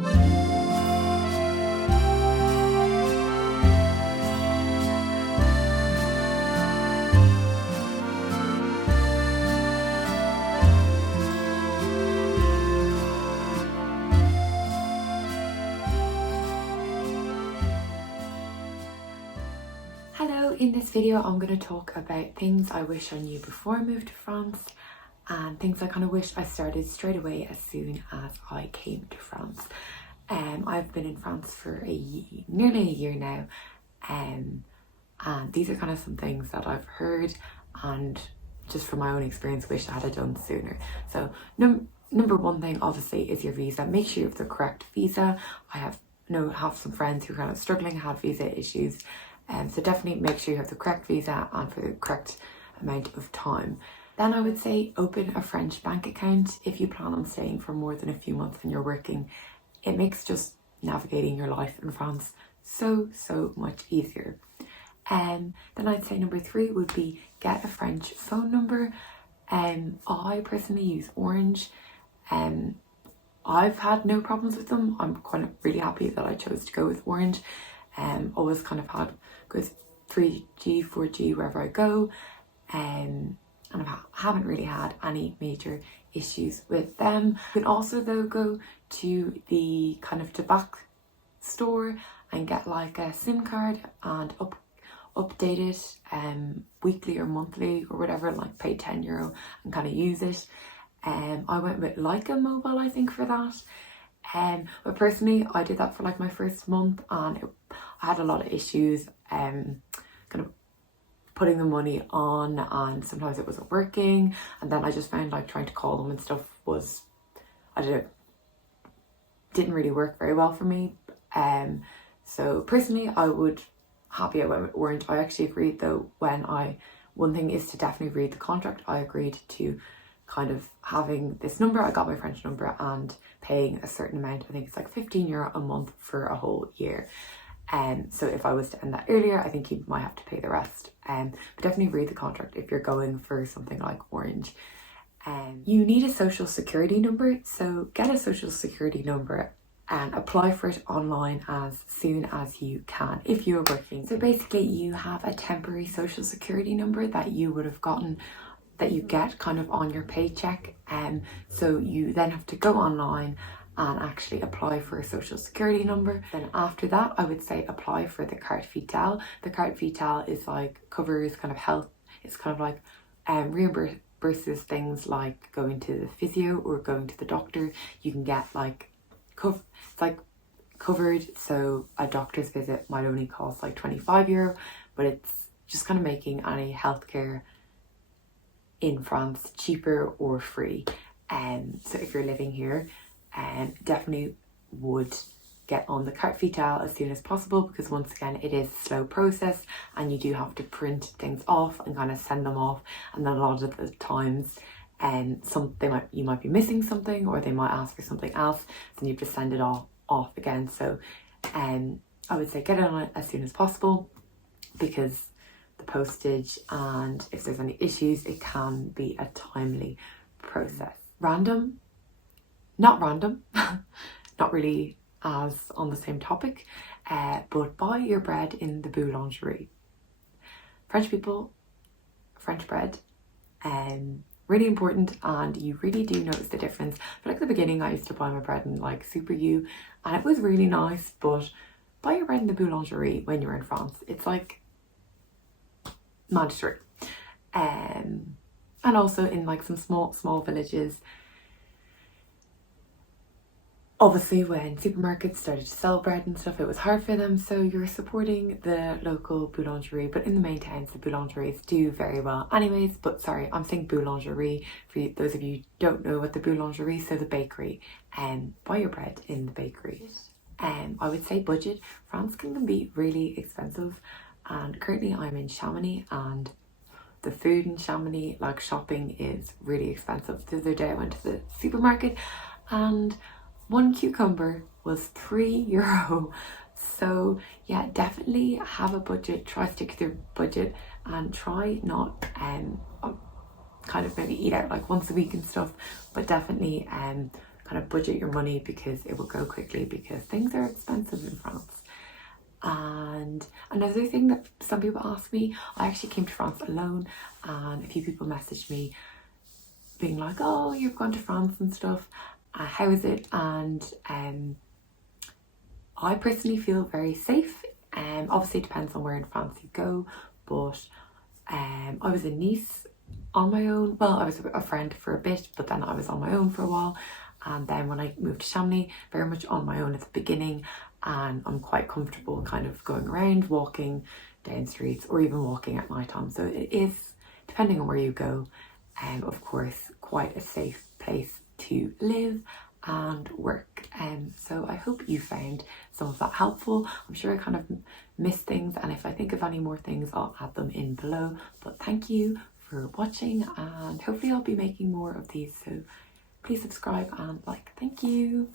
Hello, in this video I'm going to talk about things I wish I knew before I moved to France and things I kind of wish I started straight away as soon as I came to France. I've been in France for nearly a year now, and these are kind of some things that I've heard and just from my own experience wish I had done sooner. So number one thing obviously is your visa. Make sure you have the correct visa. I have some friends who are kind of struggling, have visa issues. So definitely make sure you have the correct visa and for the correct amount of time. Then I would say open a French bank account if you plan on staying for more than a few months and you're working. It makes just navigating your life in France so much easier. Then I'd say number 3 would be get a French phone number. I personally use Orange. I've had no problems with them. I'm kind of really happy that I chose to go with Orange. Always kind of had good 3G, 4G wherever I go, and I haven't really had any major issues with them. You can also though go to the kind of tobacco store and get like a SIM card and update it weekly or monthly or whatever, like pay €10 and kind of use it. I went with Leica Mobile, I think, for that. But personally I did that for like my first month and I had a lot of issues kind of putting the money on, and sometimes it wasn't working, and then I just found like trying to call them and stuff was, I don't know, didn't really work very well for me. So personally I went with Orange. I actually agreed though one thing is to definitely read the contract. I agreed to kind of having this number. I got my French number and paying a certain amount. I think it's like €15 a month for a whole year. So if I was to end that earlier, I think you might have to pay the rest. But definitely read the contract if you're going for something like Orange. You need a social security number, so get a social security number and apply for it online as soon as you can if you're working. So basically you have a temporary social security number that you would have gotten, that you get kind of on your paycheck. So you then have to go online and actually apply for a social security number. Then after that I would say apply for the carte vitale. The carte vitale is like covers kind of health, it's kind of like reimburses things like going to the physio or going to the doctor. You can get like it's like covered, so a doctor's visit might only cost like €25, but it's just kind of making any healthcare in France cheaper or free. So if you're living here, definitely would get on the carte vitale as soon as possible, because once again it is a slow process and you do have to print things off and kind of send them off, and then a lot of the times you might be missing something, or they might ask for something else, then you have to send it off again. So I would say get it on it as soon as possible, because the postage, and if there's any issues, it can be a timely process. Not random, not really as on the same topic, but buy your bread in the boulangerie. French people, French bread, really important, and you really do notice the difference. But like at the beginning I used to buy my bread in like Super U and it was really nice, but buy your bread in the boulangerie when you're in France. It's like mandatory. And also in like some small villages, obviously when supermarkets started to sell bread and stuff, it was hard for them, so you're supporting the local boulangerie. But in the main towns, the boulangeries do very well anyways. But sorry, I'm saying boulangerie for those of you who don't know what the boulangerie, so the bakery, and buy your bread in the bakery. I would say budget. France can be really expensive, and currently I'm in Chamonix, and the food in Chamonix, like shopping, is really expensive. The other day I went to the supermarket and one cucumber was €3. So yeah, definitely have a budget. Try stick to your budget and try not kind of maybe eat out like once a week and stuff, but definitely kind kind of budget your money because it will go quickly, because things are expensive in France. And another thing that some people ask me, I actually came to France alone, and a few people messaged me being like, oh, you've gone to France and stuff, how is it? And I personally feel very safe. Obviously it depends on where in France you go, but I was in Nice on my own. Well, I was with a friend for a bit, but then I was on my own for a while. And then when I moved to Chamonix, very much on my own at the beginning, and I'm quite comfortable kind of going around, walking down streets, or even walking at night time. So it is, depending on where you go, of course, quite a safe place to live and work. So I hope you found some of that helpful. I'm sure I kind of missed things, and if I think of any more things, I'll add them in below. But thank you for watching, and hopefully I'll be making more of these, so please subscribe and like. Thank you.